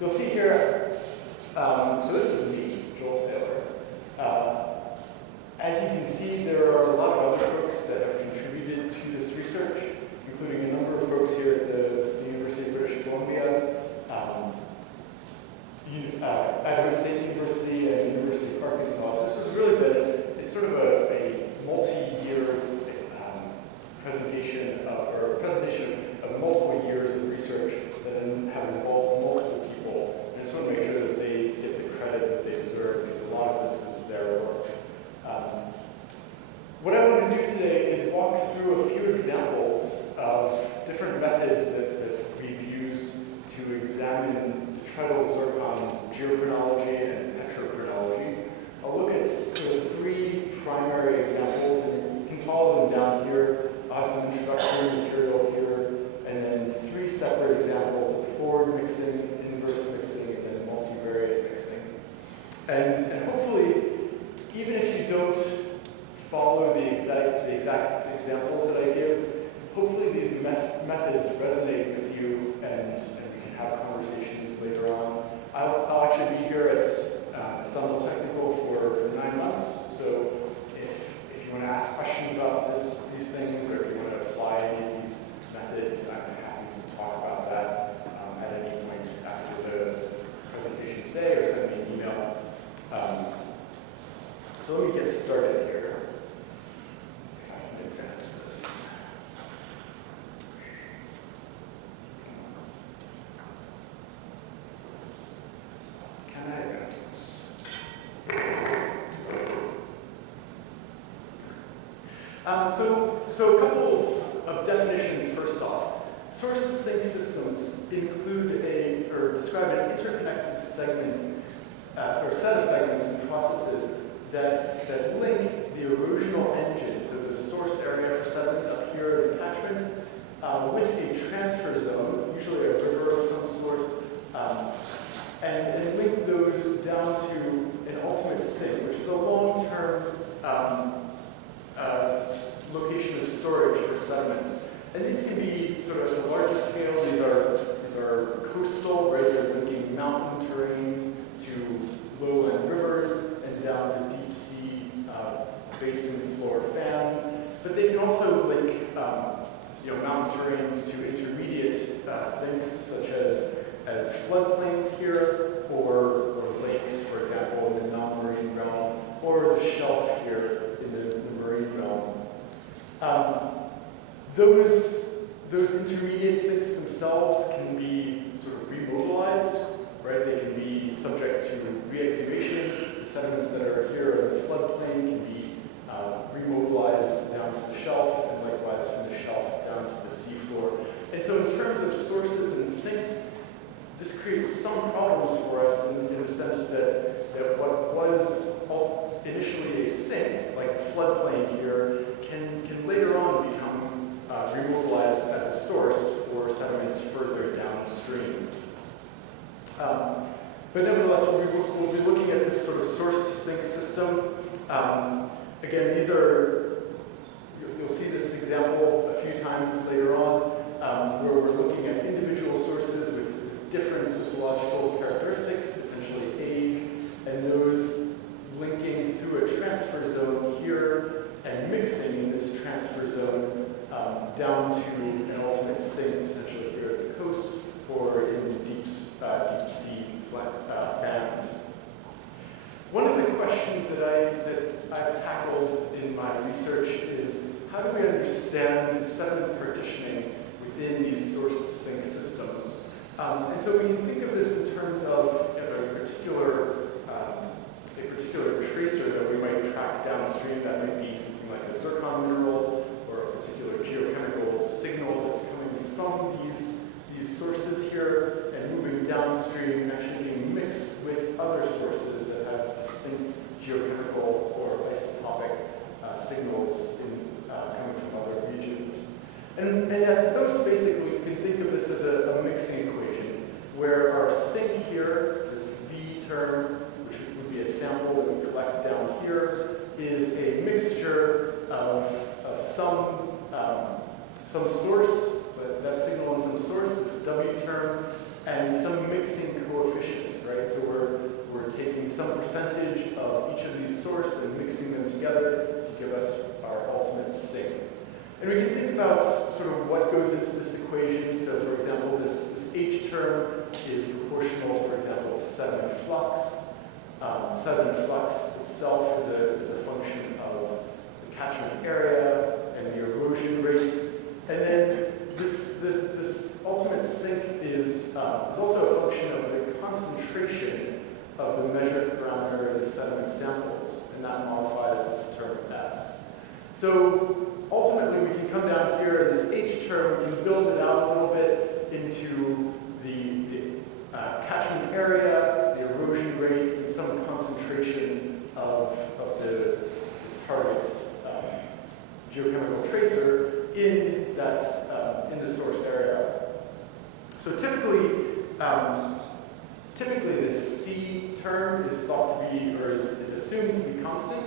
you'll see here, so this is me, Joel Saylor. As you can see, there are a lot of other folks that have contributed to this research, including a number of folks here at the University of British Columbia, Idaho State University, and University of Arkansas. This has really been, it's sort of a multi-year presentation of multiple years of research that have involved multiple people. And I just want to make sure that they get the credit that they deserve, because a lot of this is their work. What I want to do today is walk through a few examples of different methods that we've used to examine Detrial, Zircon, geochronology, and petrochronology. I'll look at sort of three primary examples, and you can follow them down here. I'll have some introductory material here, and then three separate examples of forward mixing, inverse mixing, and then multivariate mixing. And hopefully, even if you don't follow the exact examples that I give, hopefully these methods resonate with you, and we can have conversations later on. I'll actually be here at Istanbul Technical for 9 months, so if you want to ask questions about these things, or if you want to apply any of these methods, I'm happy to talk about that at any point after the presentation today, or send me an email. So let me get started here. If I can advance this. Can I advance this? So a couple of definitions first off. Source-to-sink systems include or describe an interconnected segment or set of segments and processes that link the erosional engine, so the source area for sediments up here at the catchment, with a transfer zone, usually a river of some sort, and link those down to an ultimate sink, which is a long-term location of storage for sediments. And these can be sort of the largest scale. These are coastal, right? They're linking mountain terrains to lowland rivers and down to deep sea basin floor fans. But they can also link mountain terrains to intermediate sinks, such as floodplains here, or lakes, for example, in the non-marine realm, or the shelf here in the marine realm. Those intermediate sinks themselves can be sort of remobilized, right? They can be subject to reactivation. The sediments that are here in the floodplain can be remobilized down to the shelf, and likewise from the shelf down to the seafloor. And so in terms of sources and sinks, this creates some problems for us in the sense that what was initially a sink, like floodplain here, can later on become remobilized as a source for sediments further downstream. But nevertheless, we'll be looking at this sort of source-to-sink system. Again, you'll see this example a few times later on, where we're looking at individual sources with different lithological characteristics, potentially age, and those linking through a transfer zone here and mixing in this transfer zone down to an ultimate sink, potentially here at the coast or in deep sea fans. One of the questions that I've tackled in my research is, how do we understand sediment partitioning within these source-to-sink systems? And so we can think of this in terms of a particular tracer that we might track downstream. That might be something like a zircon mineral, or a particular geochemical signal that's coming from these sources here and moving downstream, actually being mixed with other sources that have distinct geochemical or isotopic signals coming from other regions. And at those, basically, you can think of this as a mixing equation, where our sink here, this V term, together to give us our ultimate sink. And we can think about sort of what goes into this equation. So for example, this H term is proportional, for example, to sediment flux. Sediment flux itself is a function of the catchment area and the erosion rate. And then this ultimate sink is also a function of the concentration of the measured parameter of the sediment samples, and that modifies this term S. So ultimately, we can come down here, and this H term, we can build it out a little bit into the catchment area, the erosion rate, and some concentration of the target geochemical tracer in that in the source area. So typically this C term is thought to be, or is assumed to be constant,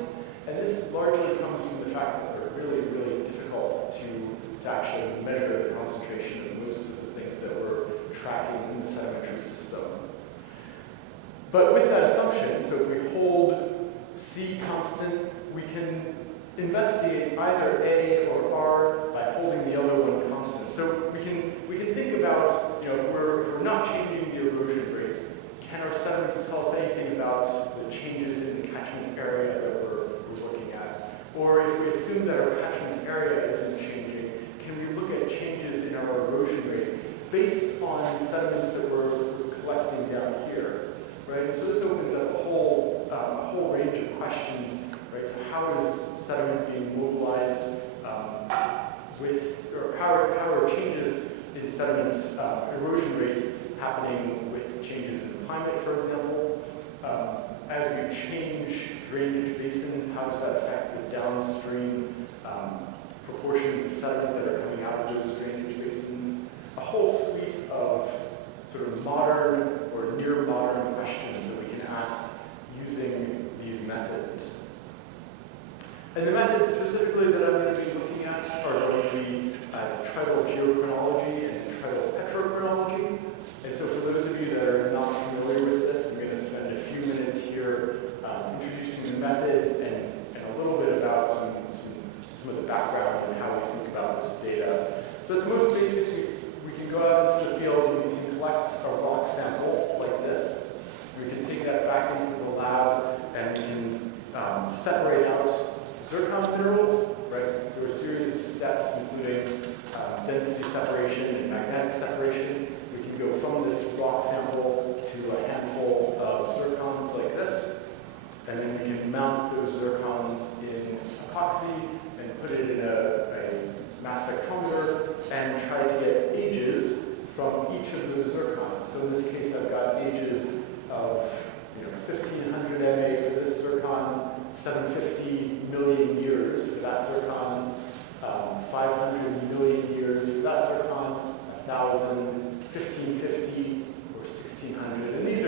and this largely comes from the fact that they're really, really difficult to actually measure the concentration of most of the things that we're tracking in the sedimentary system. But with that assumption, so if we hold C constant, we can investigate either A or R by holding the other one constant. So we can think about, if we're not changing the erosion rate, can our sediments tell us anything about the changes in the catchment area that we're looking at? Or if we assume that our catchment area isn't changing, can we look at changes in our erosion rate based on sediments that we're collecting down here, right? So this opens up a whole range of questions, right? So how is sediment being mobilized or how are changes in sediment erosion rate happening with changes in climate, for example? As we change drainage basins, how does that affect the downstream proportions of sediment that are coming out of those drainage basins? A whole suite of sort of modern or near modern questions that we can ask using these methods. And the methods specifically that I'm going to be looking at are going to be Detrial geochronology and Detrial petrochronology. And so for those of you that are not familiar with this, I'm going to spend a few minutes here introducing the method and a little bit about some of the background and how we think about this data. So at the most basic, we can go out into the field and we can collect a rock sample like this. We can take that back into the lab and we can separate out Zircon minerals, right, through a series of steps, including density separation and magnetic separation. We can go from this rock sample to a handful of zircons like this, and then we can mount those zircons in epoxy and put it in a mass spectrometer and try to get ages from each of those zircons. So in this case, I've got ages of 1,500 MA for this zircon, 750 million years for that zircon, 500 million years for that zircon, 1,000, 1,550, or 1,600. And these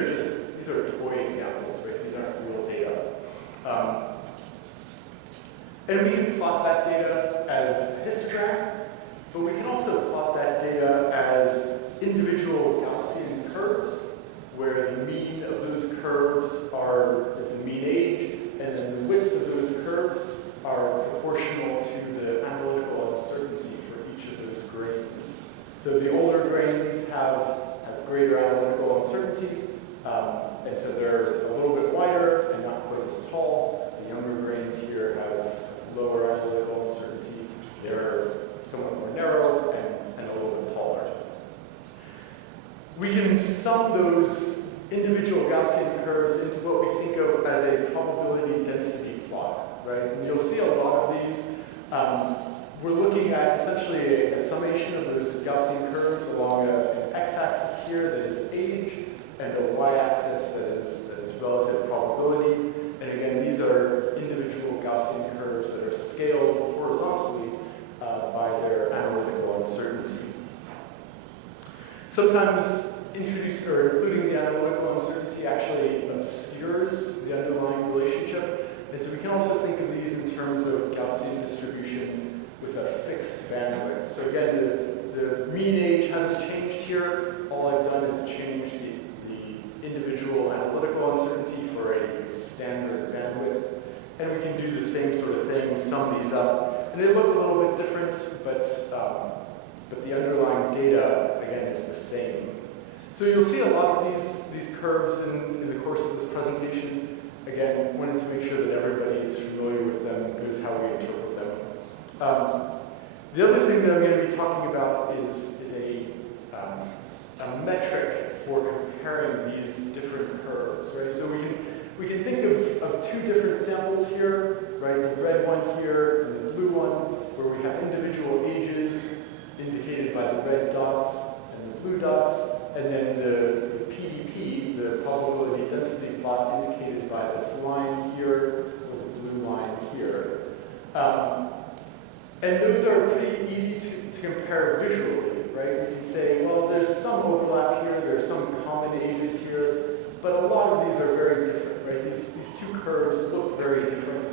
are toy examples, right? These aren't real data. And we can plot that data as a histogram, but we can also plot that data as individual Gaussian curves, where the mean of those curves is the mean age, and then the width of those curves are proportional to the analytical uncertainty for each of those grains. So the older grains have greater analytical uncertainty, and so they're a little bit wider and not quite as tall. The younger grains here have lower analytical uncertainty. They're somewhat more narrow and a little bit taller. We can sum those individual Gaussian curves into what we think of as a probability density plot, right? And you'll see a lot of these. We're looking at essentially a summation of those Gaussian curves along an x-axis here that is age, and a y-axis that is relative probability. And again, these are individual Gaussian curves that are scaled horizontally by their analytical uncertainty. Sometimes including the analytical uncertainty actually obscures the underlying relationship. And so we can also think of these in terms of Gaussian distributions with a fixed bandwidth. So again, the mean age hasn't changed here. All I've done is change the individual analytical uncertainty for a standard bandwidth. And we can do the same sort sum these up. And they look a little bit different, but the underlying data, again, is the same. So you'll see a lot of these curves in the course of this presentation. Again, wanted to make sure that everybody is familiar with them, knows how we interpret them. The other thing that I'm going to be talking about is a metric for comparing these different curves, right? So we can think of two different samples here, right? The red one here and the blue one, where we have individual ages indicated by the red dots and the blue dots, and then the PDP, the probability density plot, indicated by this line here or the blue line here. And those are pretty easy to compare visually, right? We can say, well, there's some overlap here, there's some common ages here, but a lot of these are very different, right? These two curves look very different.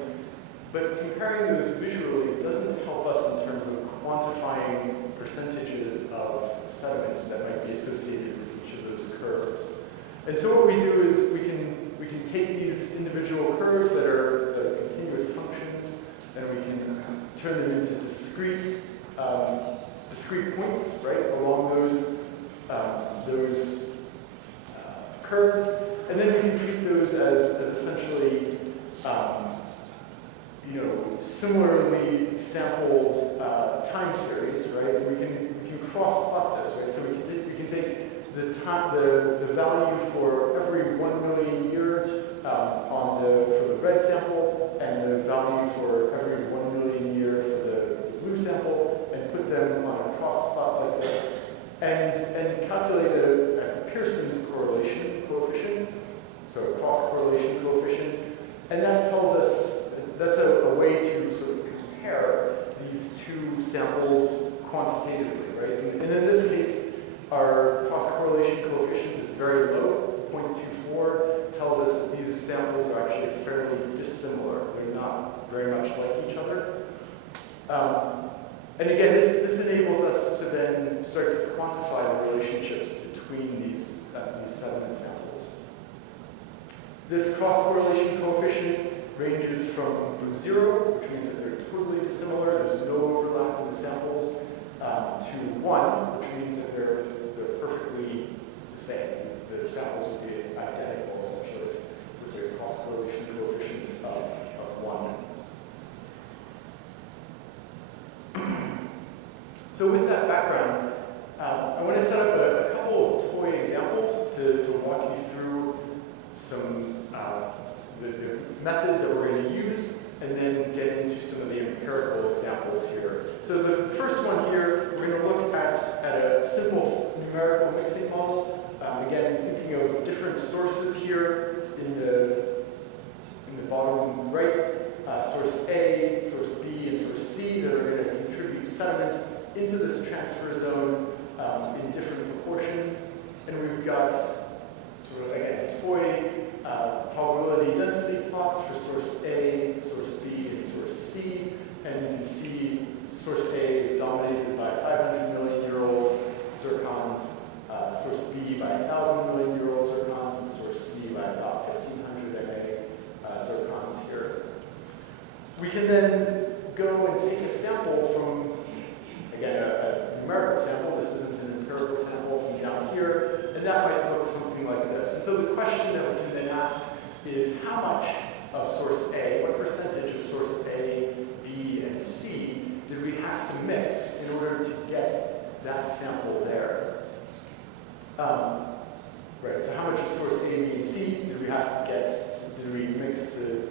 But comparing those visually doesn't help us in terms of quantifying percentages of sediment that might be associated with each of those curves. And so what we do is we can take these individual curves that are continuous functions, and we can turn them into discrete points, right, along those curves, and then we can treat those as essentially, similarly sampled time series, right? We can cross-plot those, right? So we can take the value for every 1 million years for the red sample, and the value for every 1 million year for the blue sample, and put them on a cross-plot like this, and calculate a Pearson's correlation coefficient, so a cross-correlation coefficient, and that tells us, that's a way to sort of compare these two samples quantitatively, right? And in this case, our cross-correlation coefficient is very low, 0.24, tells us these samples are actually fairly dissimilar. They're not very much like each other. And again, this enables us to then start to quantify the relationships between these sediment samples. This cross-correlation coefficient ranges from 0, which means that they're totally dissimilar, there's no overlap in the samples, to 1, which means that they're perfectly the same. The samples would be identical, essentially, with a cross-correlation coefficient of 1. So with that background, I want to set up a couple of toy examples to walk you through some the method that we're going to use, and then get into some of the empirical examples here. So the first one here, we're going to look at a simple numerical mixing model. Again, thinking of different sources here in the bottom right, source A, source B, and source C that are going to contribute sediment into this transfer zone in different proportions. And we've got sort of, again, toy probability density plots for source A, source B, and source C. And you can see source A is dominated by 500-million-year-old zircons, source B by 1,000-million-year-old zircons, and source C by about 1,500 MA zircons here. We can then go and take a sample from, again, a numerical sample. This isn't an empirical sample from down here, and that might look something like this. And so the question that we can then ask is how much of source A, what percentage of source A, B, and C did we have to mix in order to get that sample there? Right, so how much of source A, B, and C did we mix to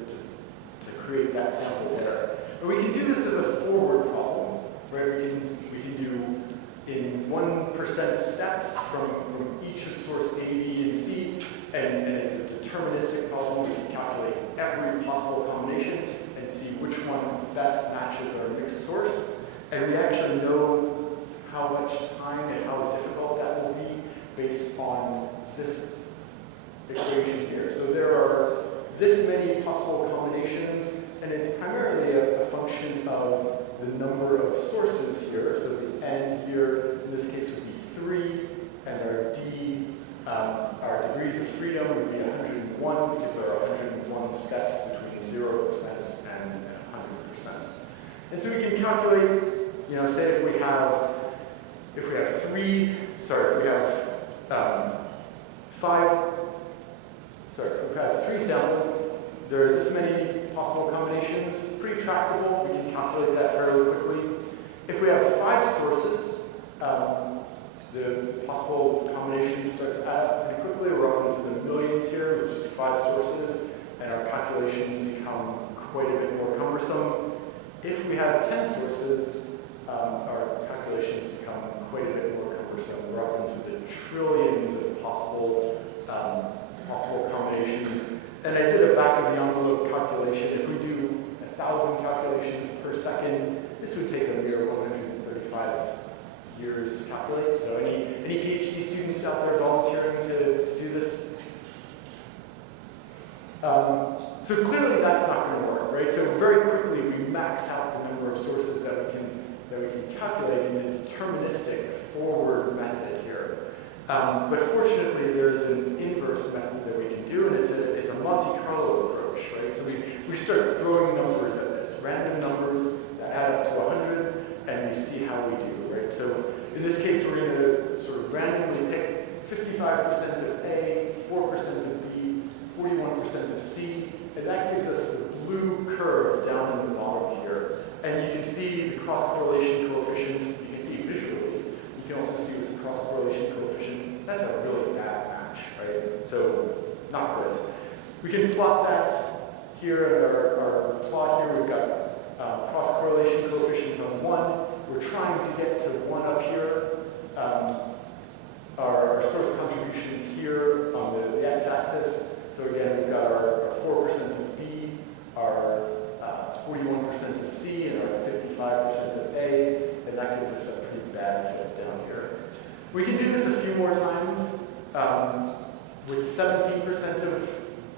create that sample there? But we can do this as a forward problem, right? We can do in 1% steps from each of source A, B, and C, and it's a deterministic problem. We can calculate every possible combination and see which one best matches our mixed source. And we actually know how much time and how difficult that will be based on this equation here. So there are this many possible combinations, and it's primarily a function of the number of sources here. So the n here, in this case, would be 3, and our d, our degrees of freedom would be 101, because there are 101 steps between 0% and 100%. And so we can calculate, say if we have three samples, there are this many possible combinations, pretty tractable, we can calculate that fairly quickly. If we have 5 sources, the possible combinations start to add up pretty quickly. We're up into the millions here with just 5 sources, and our calculations become quite a bit more cumbersome. If we have 10 sources, our calculations become quite a bit more cumbersome. We're up into the trillions of possible combinations. And I did a back-of-the-envelope calculation. If we do 1,000 calculations per second, this would take a mere 135 years to calculate. So any PhD students out there volunteering to do this? So clearly that's not going to work, right? So very quickly we max out the number of sources that we can calculate in a deterministic forward method here. But fortunately there's an inverse method that we can do, and it's a Monte Carlo approach, right? So we start throwing numbers at this, random numbers that add up to 100, and we see how we do, right? So in this case we're going to sort of randomly pick 55% of A, 4% of B, 41% of C, and that gives us a blue curve down in the bottom here. And you can see the cross-correlation coefficient. You can see visually. You can also see with the cross-correlation coefficient. That's a really bad match, right? So not good. We can plot that here in our plot here. We've got cross-correlation coefficient on 1. We're trying to get to 1 up here. Our source contributions here on the x-axis. So again, we've got our 4% of B, our 41% of C, and our 55% of A, and that gives us a pretty bad fit down here. We can do this a few more times. With 17%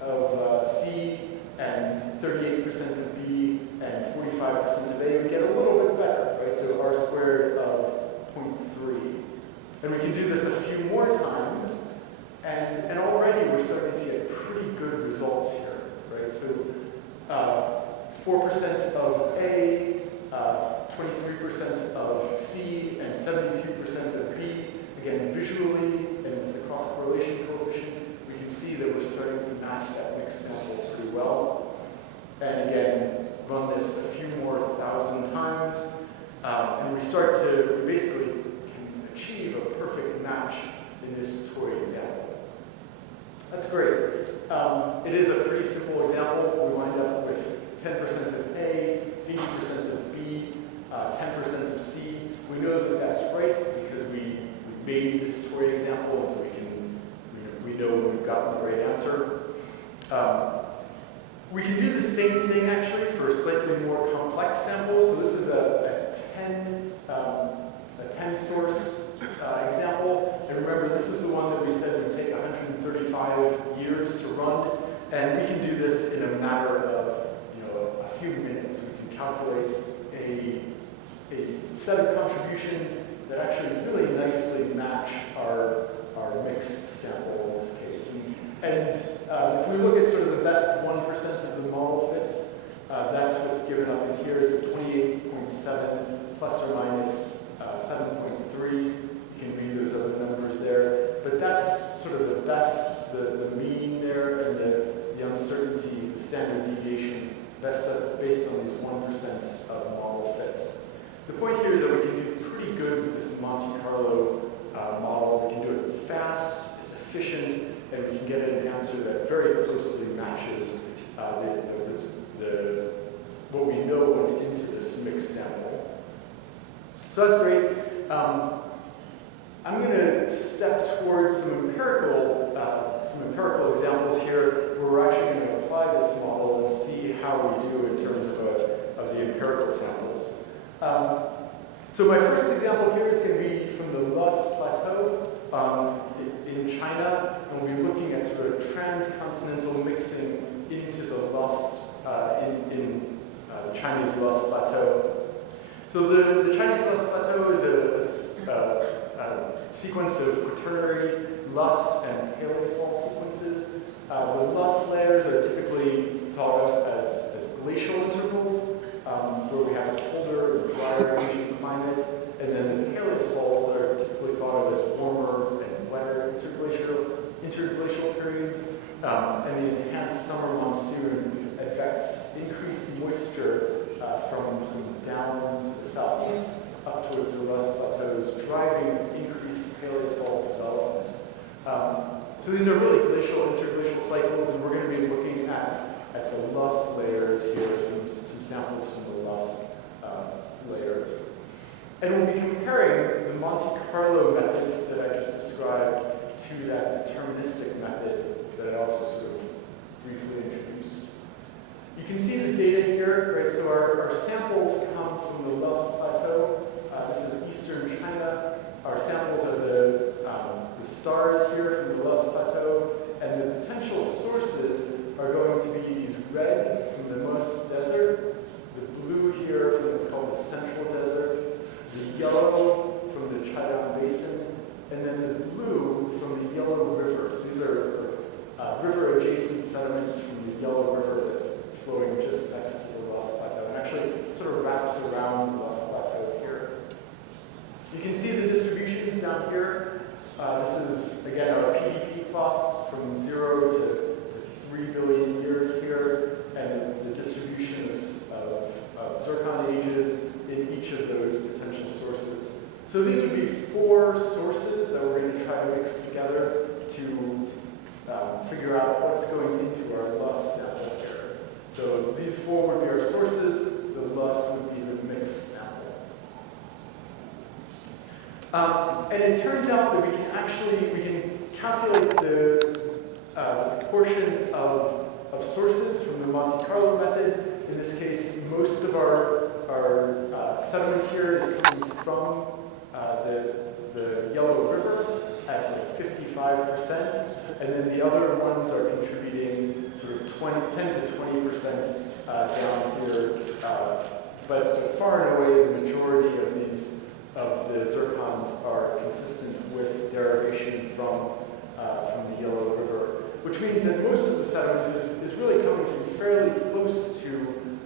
of C and 38% of B and 45% of A, we get a little bit better, right? So R squared of 0.3. And we can do this a few more times, and already we're starting to get pretty good results here, right? So 4% of A, 23% of C, and 72% of B. Again, visually, and with the cross-correlation coefficient, we can see that we're starting to match that mixed sample pretty well. And again, run this a few more 1,000 times, and we basically can achieve a perfect match in this toy example. That's great. It is a pretty simple example. We wind up with 10% of A, 80% of B, 10% of C. We know that that's right because we made this toy example, and so we know we've gotten the right answer. We can do the same thing actually for slightly more complex samples. So this is a 10 source example. And remember, this is the one that we said would take 135 years to run. And we can do this in a matter of a few minutes. We can calculate a set of contributions that actually really nicely match our mixed sample in this case. And if we look at sort of the best 1% of the model fits, that's what's given up in here is 28.7 plus or minus 7.3. You can read those other numbers there. But that's sort of the best, the mean there, and the uncertainty, the standard deviation, that's based on these 1% of model fits. The point here is that we can do pretty good with this Monte Carlo model. We can do it fast, it's efficient, and we can get an answer that very closely matches what we know went into this mixed sample. So that's great. I'm going to step towards some empirical examples here where we're actually going to apply this model and see how we do in terms of the empirical samples. So my first example here is going to be from the Loess Plateau in China, and we'll be looking at sort of transcontinental mixing into the Loess in the Chinese Loess Plateau. So the Chinese Loess Plateau is a sequence of quaternary Loess and paleosalt sequences. The Loess layers are typically thought of as glacial intervals, where we have a colder these are really glacial, interglacial cycles, and we're going to be looking at the loess layers here, some samples from the loess layers. And we'll be comparing the Monte Carlo method that I just described to that deterministic method that I also sort of briefly introduced. You can see the data here, right? So our samples come from the loess plateau. This is eastern China. Our samples are the stars here from the loess plateau, and the potential sources are going to be these red from the Moss Desert, the blue here from what's called the Central Desert, the yellow from the Chaidong Basin, and then the blue from the Yellow River. So these are river-adjacent sediments from the Yellow River that's flowing just next to the Loess Plateau, and actually sort of wraps around the Loess Plateau here. You can see the distributions down here. This is, again, our PDP plots from 0 to 3 billion years here, and the distributions of zircon ages in each of those potential sources. So these would be 4 sources that we're going to try to mix together to figure out what's going into our loess sample here. So these 4 would be our sources, the loess would be the mixed sample. And it turns out that we can calculate the proportion of sources from the Monte Carlo method. In this case, most of our sediment here is coming from the Yellow River at like 55%, and then the other ones are contributing sort of 10 to 20% down here. But far and away, the majority of the zircons are consistent with derivation from the Yellow River, which means that most of the sediment is really coming from fairly close to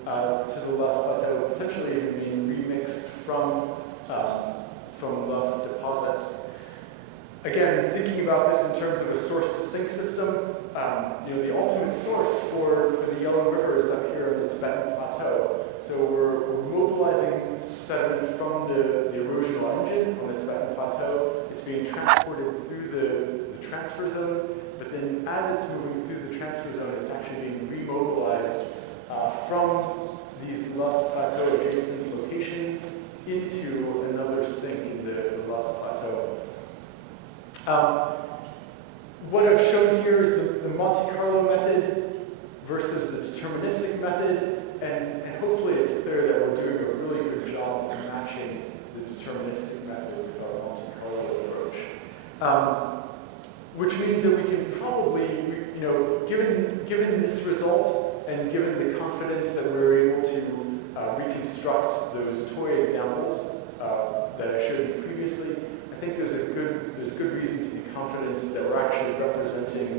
the Loess Plateau, potentially even being remixed from loess deposits. Again, thinking about this in terms of a source-to-sink system, the ultimate source for the Yellow River is up here in the Tibetan Plateau. So we're mobilizing sediment from the erosional engine on the Tibetan Plateau. It's being transported through the transfer zone, but then as it's moving through the transfer zone, it's actually being remobilized from these Loess Plateau adjacent locations into another sink in the Loess Plateau. What I've shown here is the Monte Carlo method versus the deterministic method, and hopefully it's clear that we're doing a really good job of matching the deterministic method with our Monte Carlo approach. Which means that we can probably, given this result and given the confidence that we're able to reconstruct those toy examples that I showed you previously, I think there's good reason to be confident that we're actually representing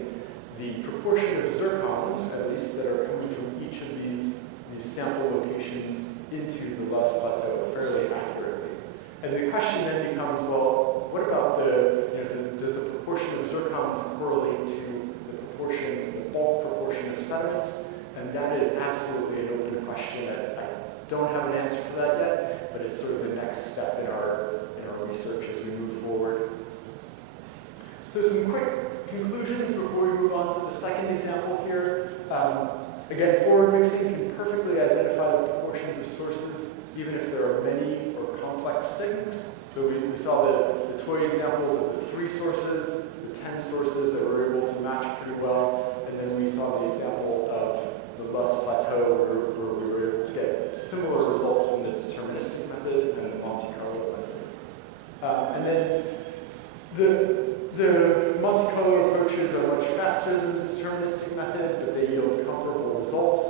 the proportion of zircons, at least, that are coming from each of these sample locations into the Loess Plateau fairly accurately. And the question then becomes, well, what about does the proportion of zircons correlate to the bulk proportion of sediments? And that is absolutely an open question. I don't have an answer for that yet, but it's sort of the next step in our research as we move forward. So some quick conclusions before we move on to the second example here. Again, forward mixing can perfectly identify the proportions of sources, even if there are many or complex sinks. So we saw the toy examples of the 3 sources, the 10 sources that were able to match pretty well, and then we saw the example of the Loess Plateau where we were able to get similar results from the deterministic method and the Monte Carlo method. And then the Monte Carlo approaches are much faster than the deterministic method, but they yield comparable results.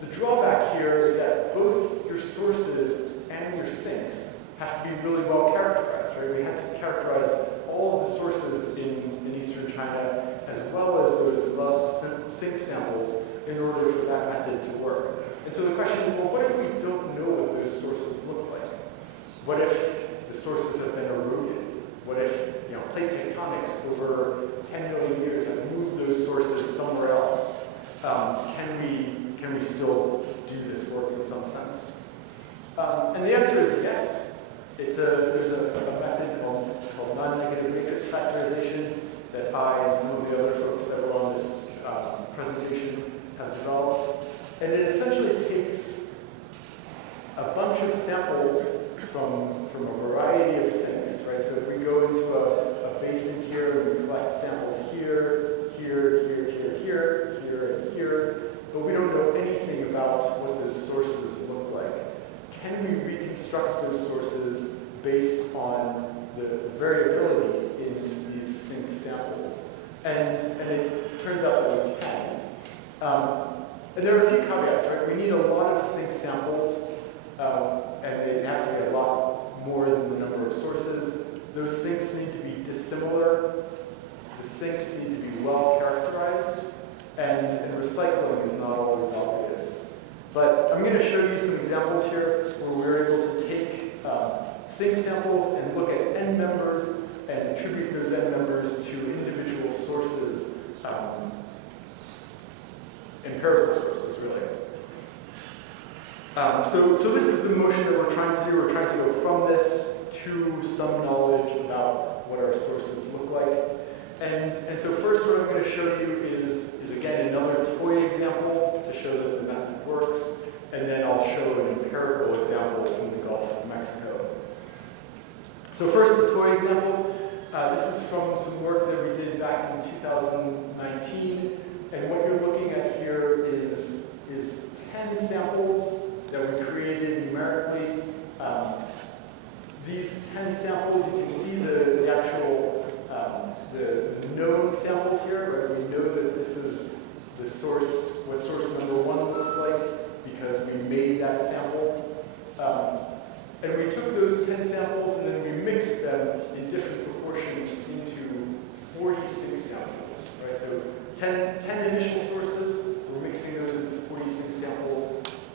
The drawback here is that both your sources and your sinks have to be really well characterized, right? We have to characterize all of the sources in eastern China as well as those loess sink samples in order for that method to work. And so the question is, well, what if we don't know what those sources look like? What if the sources have been eroded? What if plate tectonics over 10 million years have moved those sources somewhere else? Can we still do this work in some sense? And the answer is yes. There's a method called non-negative matrix factorization that I and some of the other developed. And it essentially takes a bunch of samples from a variety of sinks, right? So if we go into a basin here, we collect samples here, here, and here, but we don't know anything about what those sources look like. Can we reconstruct those sources based on the variability in these sink samples? And it turns out that we can. And there are a few caveats, right? We need a lot of sink samples, and they have to be a lot more than the number of sources. Those sinks need to be dissimilar. The sinks need to be well characterized, and recycling is not always obvious. But I'm going to show you some examples here where we're able to take sink samples and look at end members and attribute those end members to individual sources, empirical sources, really. So this is the motion that we're trying to do. We're trying to go from this to some knowledge about what our sources look like. And so first what I'm going to show you is again another toy example to show that the method works, and then I'll show an empirical example from the Gulf of Mexico. So first, the toy example. This is from some work that we did back in 2019, and what you're looking at here is 10 samples that we created numerically. These 10 samples, you can see the actual the known samples here, right? We know that this is the source, what source number 1 looks like, because we made that sample. And we took those 10 samples and then we mixed them in different proportions into 46 samples, right? So 10 initial sources, we're mixing those into 46 samples,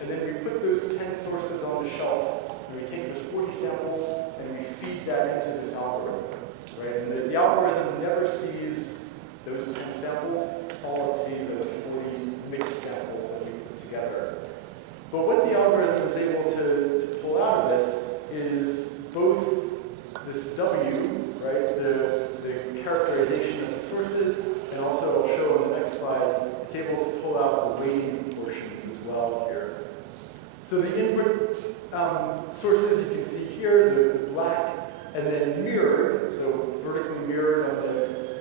and then we put those 10 sources on the shelf, and we take the 40 samples and we feed that into this algorithm, right? And the algorithm never sees those 10 samples, all it sees are the 40 mixed samples that we put together. But what the algorithm is able to pull out of this is both this W, right, the characterization of the sources, and also I'll show on the next slide, it's able to pull out the weighting portions as well here. So the input sources you can see here, the black, and then mirrored, so vertically mirrored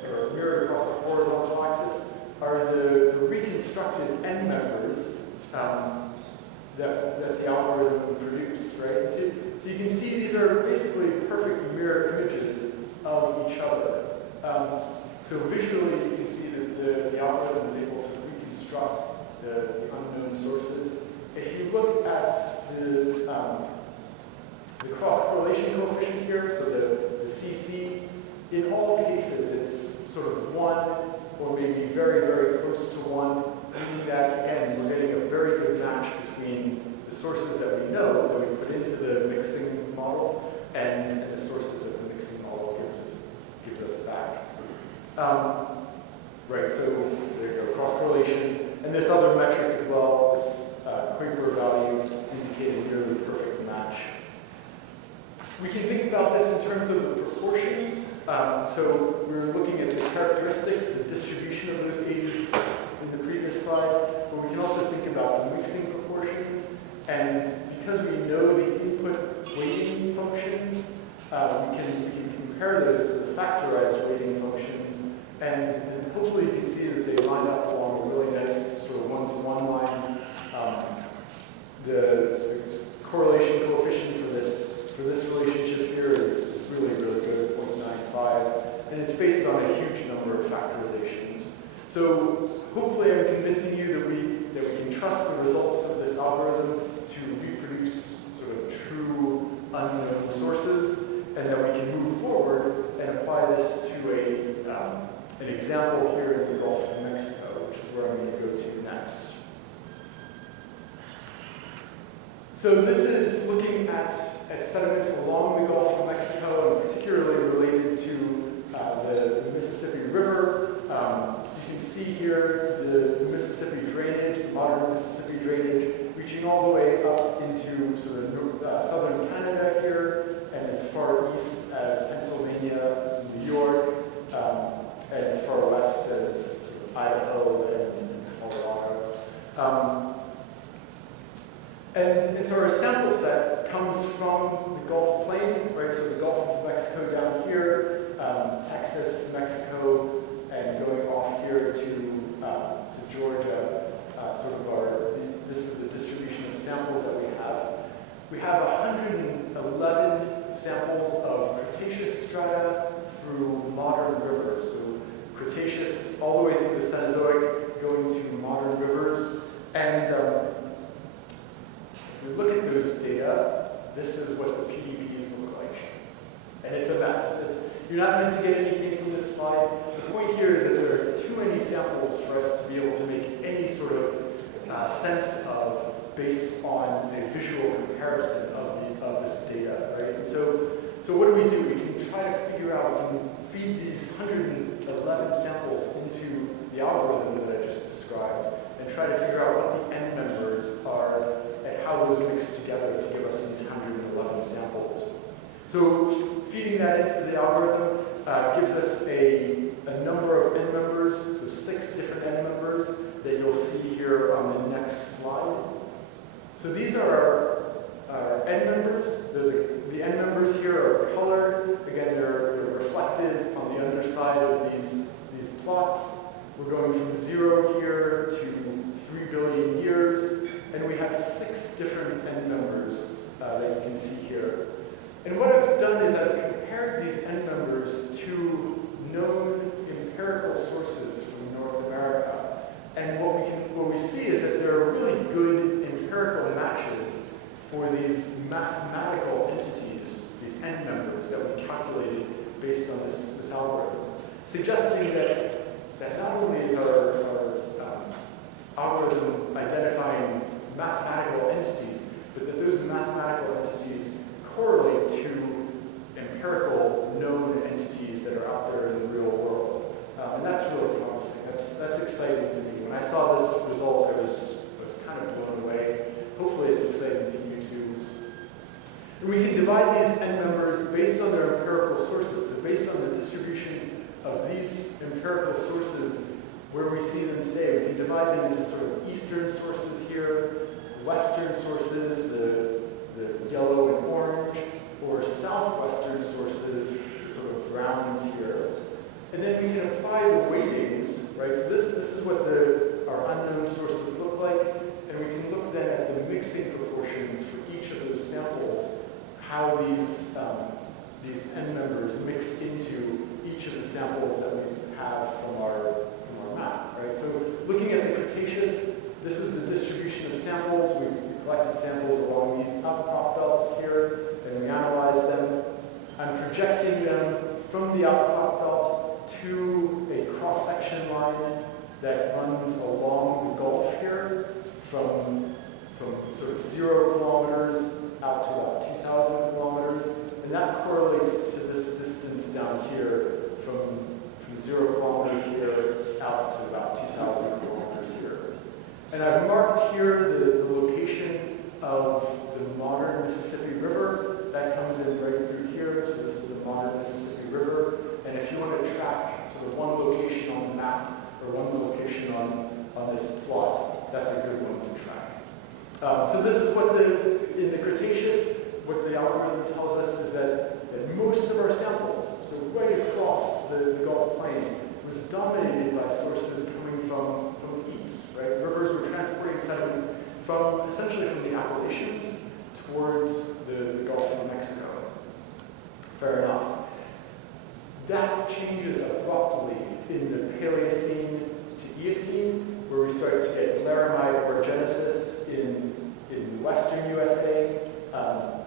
or mirrored across the horizontal axis, are the reconstructed end members that the algorithm produced, right? So you can see these are basically perfect mirror images of each other. So visually you can see that the algorithm is able to reconstruct the unknown sources. If you look at the cross-correlation coefficient here, so the CC, in all cases it's sort of 1 or maybe very, very close to 1, meaning that, again, we're getting a very good match between the sources that we know that we put into the mixing model and the sources that the mixing model gives us back. Right, so there you go, cross-correlation. And this other metric as well, this Kuiper value indicating nearly perfect match. We can think about this in terms of the proportions. So we were looking at the characteristics, the distribution of those A's in the previous slide, but we can also think about the mixing proportions. And because we know the input weighting functions, we can compare those to the factorized weighting functions, and hopefully you can see that they line up along a really nice sort of one-to-one line. The correlation coefficient for this relationship here is really, really good, 0.95, and it's based on a huge number of factorizations. So hopefully I'm convincing you that we can trust the results of this algorithm to reproduce sort of true unknown sources, and that we can move forward and apply this to an example here in the Gulf of Mexico, which is where I'm going to go to next. So this is looking at sediments along the Gulf of Mexico, and particularly related to the Mississippi River. You can see here the Mississippi drainage, the modern Mississippi drainage, reaching all the way up into sort of southern Canada here, and as far east as Pennsylvania, New York, and as far west as Idaho and Colorado. set comes from the Gulf Plain, right? So the Gulf of Mexico down here, Texas, Mexico, and going off here to Georgia. This is the distribution of samples that we have. We have 111 samples of Cretaceous strata through modern rivers. So Cretaceous all the way through the Cenozoic, going to modern rivers. And if you look at those data, this is what the PDPs look like. And it's a mess. You're not meant to get anything from this slide. The point here is that there are too many samples for us to be able to make any sort of sense of based on a visual comparison of this data, right? And so what do? We can try to figure out, we can feed these 111 samples into the algorithm that I just described and try to figure out what the end members are and how those mix together to give us these 111 samples. So feeding that into the algorithm gives us a number of end members, so 6 different end members that you'll see here on the next slide. So these are our end members. The end members here are colored. Again, they're reflected on the underside of these plots. We're going from 0 here to 3 billion years, and we have 6 different end members that you can see here. And what I've done is I've compared these end members to known empirical sources from North America. And what we see is that there are really good empirical matches for these mathematical entities, these end members that we calculated based on this algorithm, suggesting that not only is our algorithm identifying mathematical entities, but that those mathematical entities correlate to empirical known entities that are out there in the real world. And that's really promising. That's exciting to me. When I saw this result, I was kind of blown away. Hopefully it's exciting to you too. And we can divide these end members based on their empirical sources. So based on the distribution of these empirical sources where we see them today, we can divide them into sort of eastern sources here, western sources, the yellow and orange, or southwestern sources, sort of browns here. And then we can apply the weightings, right? So this is what our unknown sources look like, and we can look then at the mixing proportions for each of those samples, how these end members mix into each of the samples that we have from our map, right? So looking at the Cretaceous, this is the distribution of samples. We collected samples along these outcrop belts here, and we analyzed them. I'm projecting them from the outcrop belt to a cross-section line that runs along the Gulf here from sort of 0 kilometers out to about 2,000 kilometers. And that correlates to this distance down here from 0 kilometers here out to about 2,000 kilometers here. And I've marked here the location of the modern Mississippi River. That comes in right through here. So this is the modern Mississippi River. And if you want to track sort of one location on the map or one location on this plot, that's a good one to track. So this is what in the Cretaceous, what the algorithm tells us is that most of our samples, so right across the Gulf Plain, was dominated by sources coming from the east, right? Rivers were transporting sediment essentially from the Appalachians towards the Gulf of Mexico. Fair enough. That changes abruptly in the Paleocene to Eocene, where we start to get laramide orogenesis in western USA.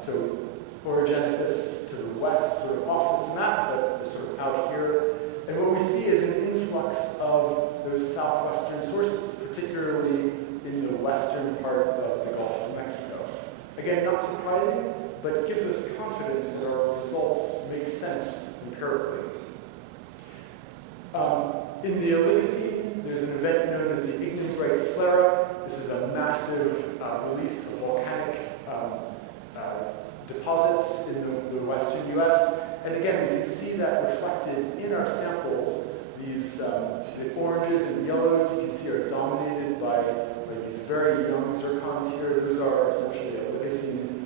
So orogenesis to the west, sort of off this map, but sort of out here. And what we see is an influx of those southwestern sources, particularly in the western part of the Gulf of Mexico. Again, not surprising, but gives us confidence that our results make sense empirically. In the Oligocene, there's an event known as the Ignimbrite flare-up. This is a massive release of volcanic deposits in the western U.S. And again, we can see that reflected in our samples. These the oranges and yellows you can see are dominated by these very young zircons here. Those are essentially Oligocene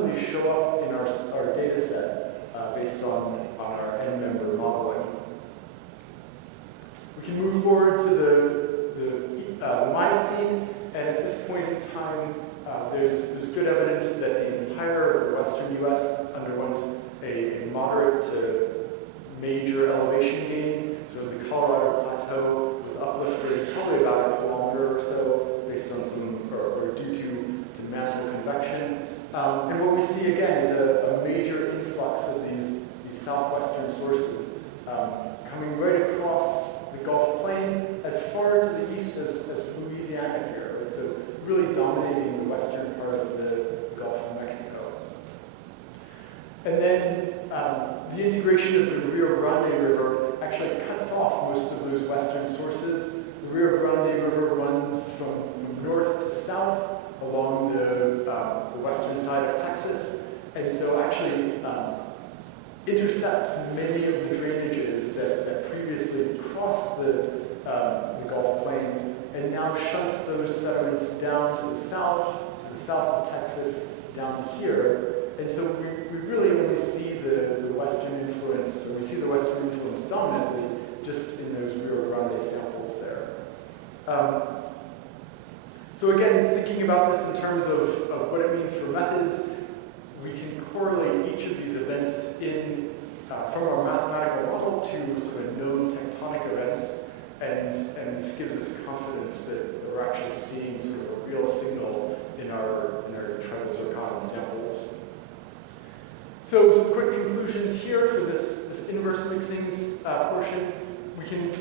suddenly show up in our data set based on our n-member modeling. We can move forward to the Miocene, and at this point in time, there's good evidence that the entire western U.S. underwent a moderate to major elevation gain. So the Colorado Plateau was uplifted probably about a kilometer or so, based on or due to mantle convection. And what we see again is a major influx of these southwestern sources coming right across the Gulf Plain as far to the east as Louisiana here. Right? So really dominating the western part of the Gulf of Mexico. And then the integration of the Rio Grande River actually cuts off most of those western sources. The Rio Grande River runs from north to south along the western side of Texas, and so actually intercepts many of the drainages that previously crossed the Gulf Plain, and now shunts those sediments down to the south of Texas, down here. And so we really only see the western influence, or we see the western influence dominantly just in those Rio Grande samples there. So again, thinking about this in terms of what it means for methods, we can correlate each of these events from our mathematical model to sort of known tectonic events, and this gives us confidence that we're actually seeing sort of a real signal in our detrital zircon samples. So some quick conclusions here for this inverse mixing portion. We can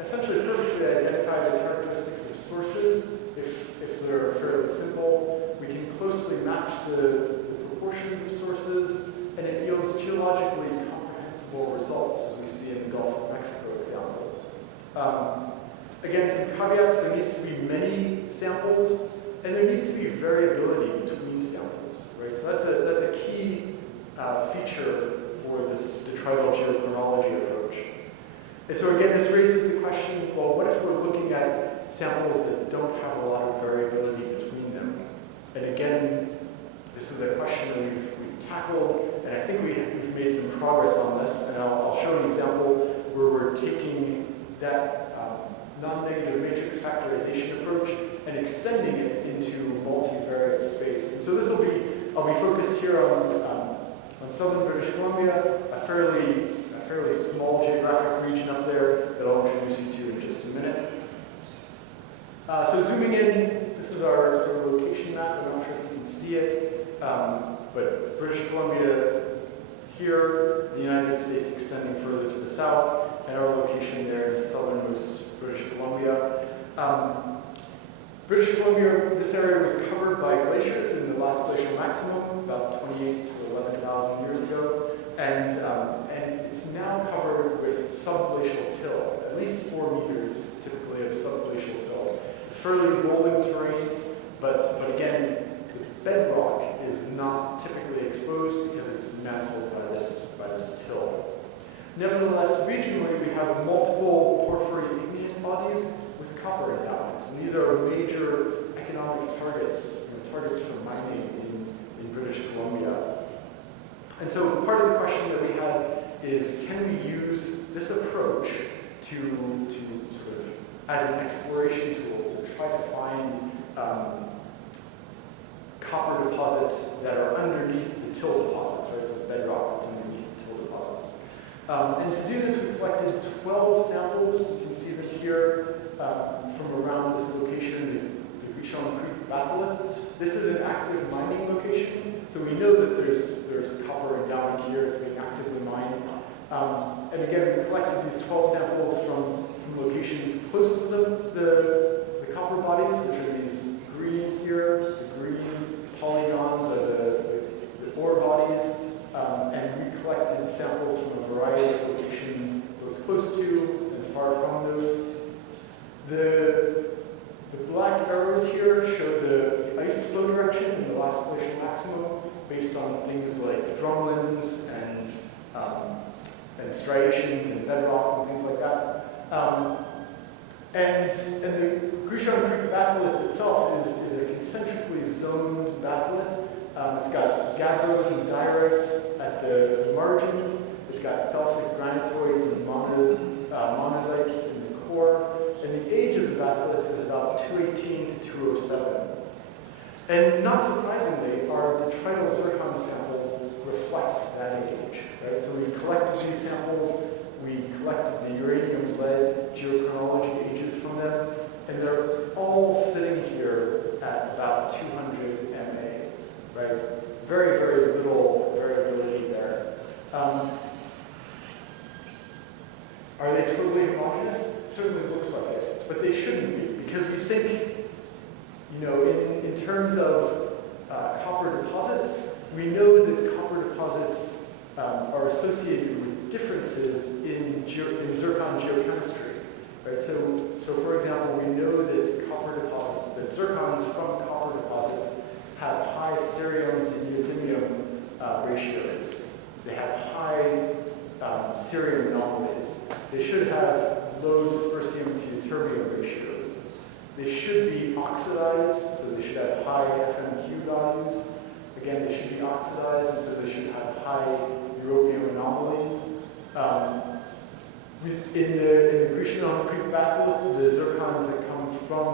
essentially perfectly identify the characteristics of sources if they're fairly simple. We can closely match the proportions of sources, and it yields geologically comprehensible results, as we see in the Gulf of Mexico example. Again, some caveats: there needs to be many samples, and there needs to be variability between samples. Right, so that's a key feature for this detrital geochronology approach. And so again, this raises the question, well, what if we're looking at samples that don't have a lot of variability between them? And again, this is a question that we've tackled, and I think we've made some progress on this, and I'll show an example where we're taking that non-negative matrix factorization approach and extending it into multivariate space. So I'll be focused here on southern British Columbia, a fairly small geographic region up there that I'll introduce you to in just a minute. So zooming in, this is our sort of location map. I'm not sure if you can see it, but British Columbia here, the United States extending further to the south, and our location there in southernmost British Columbia. British Columbia, this area was covered by glaciers in the last glacial maximum, about 28 to 11,000 years ago, and it's now covered with subglacial till, at least 4 meters typically of subglacial till. It's fairly rolling terrain, but again, the bedrock is not typically exposed because it's mantled by this till. Nevertheless, regionally, we have multiple porphyry igneous bodies with copper endowments, and these are major economic targets for mining in British Columbia. And so part of the question that we had is, can we use this approach to sort of as an exploration tool to try to find copper deposits that are underneath the till deposits, right? It's a bedrock that's underneath the till deposits. And to do this, we collected 12 samples. You can see them here from around this location, the Grishon Creek batholith. This is an active mining location, so we know that there's copper endowment here. It's being actively mined. And again, we collected these 12 samples from locations close to the copper bodies, which are these green here, the green polygons are the ore bodies, and we collected samples from a variety of locations, both close to and far from those. The black arrows here show the ice flow direction in the last glacial maximum, based on things like drumlins and striations and bedrock and things like that. And the Grishon Creek batholith itself is a concentrically zoned batholith. It's got gabbros and diorites at the margins. It's got felsic granitoids and monozites in the core. And the age of the batholith is about 218 to 207. And not surprisingly, our detrital zircon samples reflect that age, right? So we collected these samples, we collected the uranium lead geochronology ages from them, and they're all sitting here at about 200 MA, right? Very, very little variability there. Are they totally homogeneous? Certainly looks like it, but they shouldn't be, because we think, you know, in terms of copper deposits, we know that copper deposits are associated with differences in zircon geochemistry, right? So for example, we know that zircons from copper deposits have high cerium to neodymium ratios. They have high cerium anomalies. They should have low dysprosium to ytterbium ratios. They should be oxidized, so they should have high FMQ values. Again, they should be oxidized, so they should have high europium anomalies. In the Grecian Creek batholith, the zircons that come from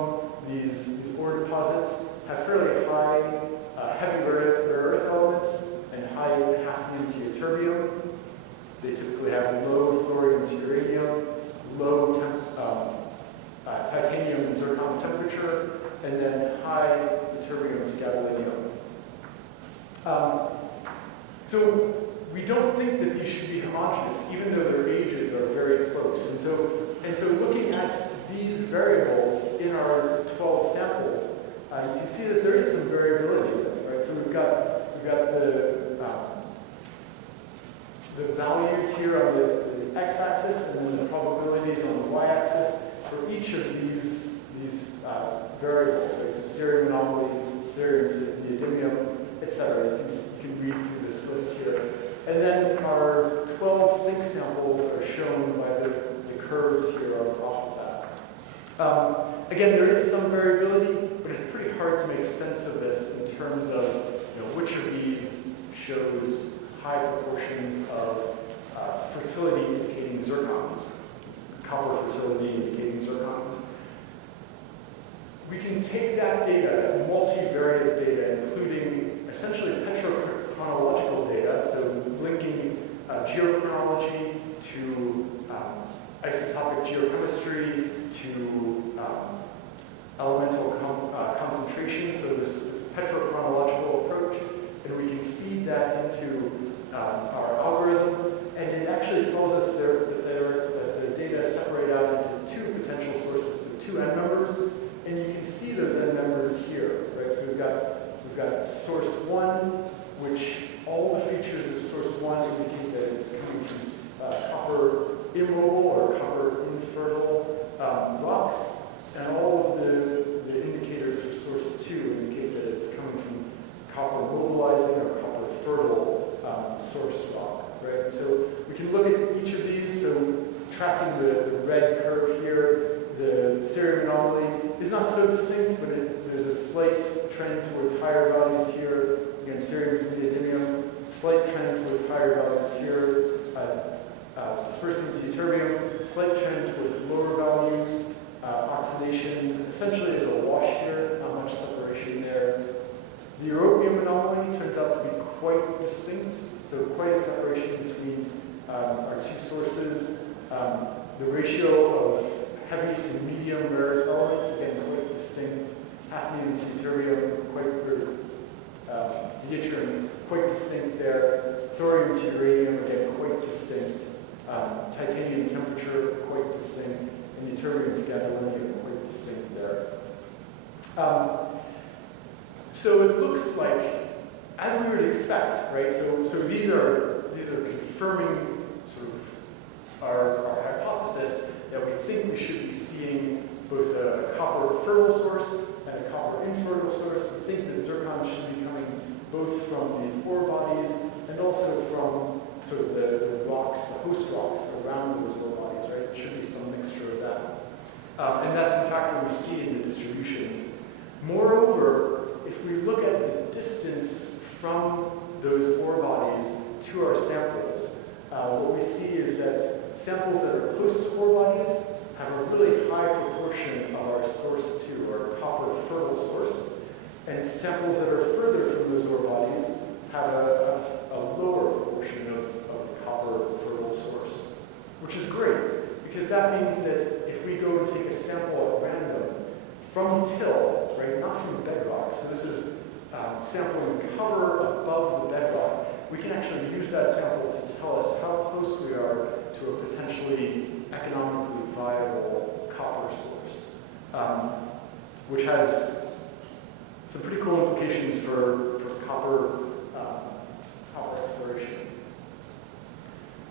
these ore deposits have fairly high heavy rare earth elements and high hafnium to ytterbium. They typically have low thorium to uranium, low titanium and zircon temperature, and then high ytterbium to gadolinium. So we don't think that these should be homogeneous, even though their ages are very close. And so looking at these variables in our 12 samples, you can see that there is some variability in them, right? So we've got the values here on the x-axis, and then the probabilities on the y-axis for each of these variables, right? So cerium anomaly, cerium to neodymium, etc. You can read through this list here. And then our 12 zinc samples are shown by the curves here on top of that. Again, there is some variability, but it's pretty hard to make sense of this in terms of, you know, which of these shows high proportions of fertility indicating zircons, copper fertility indicating zircons. We can take that data, multivariate data, including essentially petrochronological data, so linking geochronology to isotopic geochemistry to elemental concentration, so this petrochronological approach, and we can feed that into our algorithm, and it actually tells us that the data separate out into two potential sources, so two end members, and you can see those end members here, right? So we've got source one, which all the features of source one indicate that it's coming from copper immobile or copper infertile rocks, and all of the indicators for source two indicate that it's coming from copper mobilizing or copper fertile source rock, right? So we can look at each of these. So tracking the red curve here, the cerium anomaly is not so distinct, but there's a slight trend towards higher values here. Again, cerium to neodymium, slight trend towards higher values here. Dispersing to ytterbium, slight trend towards lower values. Oxidation essentially is a wash here, not much separation there. The europium anomaly turns out to be quite distinct, so quite a separation between our two sources. The ratio of heavy to medium rare earth elements, again, quite distinct. Hafnium to ytterbium, to yttrium, quite distinct there. Thorium to uranium, again, quite distinct. Titanium temperature, quite distinct. And ytterbium to gadolinium, quite distinct there. So it looks like, as we would expect, right? So these are confirming sort of our hypothesis that we think we should be seeing both a copper fertile source and a copper infertile source. We think that zircon should be coming both from these ore bodies and also from sort of the rocks, the host rocks around those ore bodies, right? There should be some mixture of that. And that's in fact what we see in the distributions. Moreover, if we look at the distance from those samples that are close to ore bodies have a really high proportion of our source 2, our copper fertile source, and samples that are further from those ore bodies have a lower proportion of copper fertile source, which is great, because that means that if we go and take a sample at random from till, right, not from bedrock, so this is sampling cover above the bedrock, we can actually use that sample to tell us how close we are to a potentially economically viable copper source, which has some pretty cool implications for copper exploration.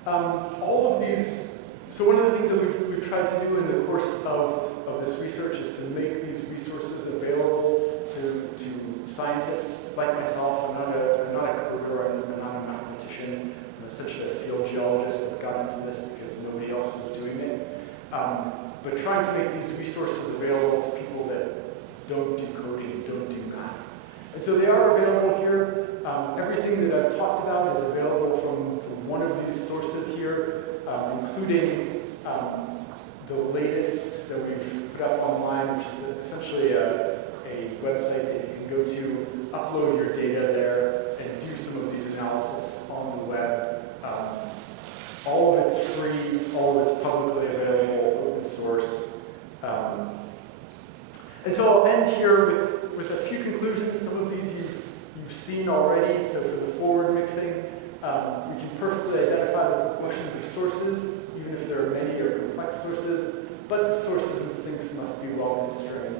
All of these, so one of the things that we've tried to do in the course of this research is to make these resources available to scientists like myself. I'm not a coder, I'm not a mathematician, I'm essentially a field geologist that got into this because nobody else was doing it. But trying to make these resources available to people that don't do coding, don't do math. And so they are available here. Everything that I've talked about is available from one of these sources here, including the latest that we've put up online, which is essentially a website that you can go to, upload your data there, and do some of these analysis on the web. All of it's free, all of it's publicly available, open source. And so I'll end here with a few conclusions. Some of these you've seen already. So for the forward mixing, we can perfectly identify the proportions of sources, even if there are many or complex sources, but the sources and sinks must be well constrained.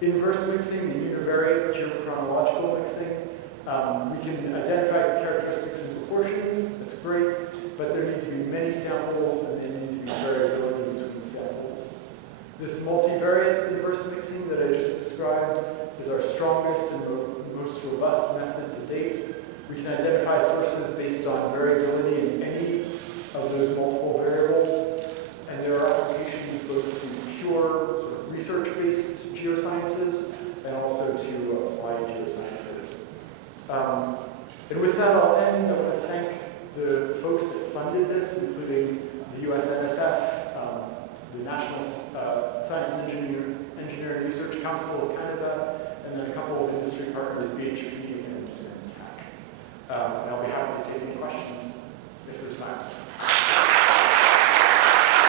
Inverse mixing, the univariate geochronological mixing, we can identify the characteristics and proportions. That's great, but there need to be many samples, and there need to be variability between samples. This multivariate inverse mixing that I just described is our strongest and most robust method to date. We can identify sources based on variability in any of those multiple variables, and there are applications both to pure sort of research-based geosciences and also to applied geosciences. And with that, I'll end. I want to thank the folks that funded this, including the US NSF, the National Science and Engineering Research Council of Canada, and then a couple of industry partners, BHP and TAC. And I'll be happy to take any questions if there's time.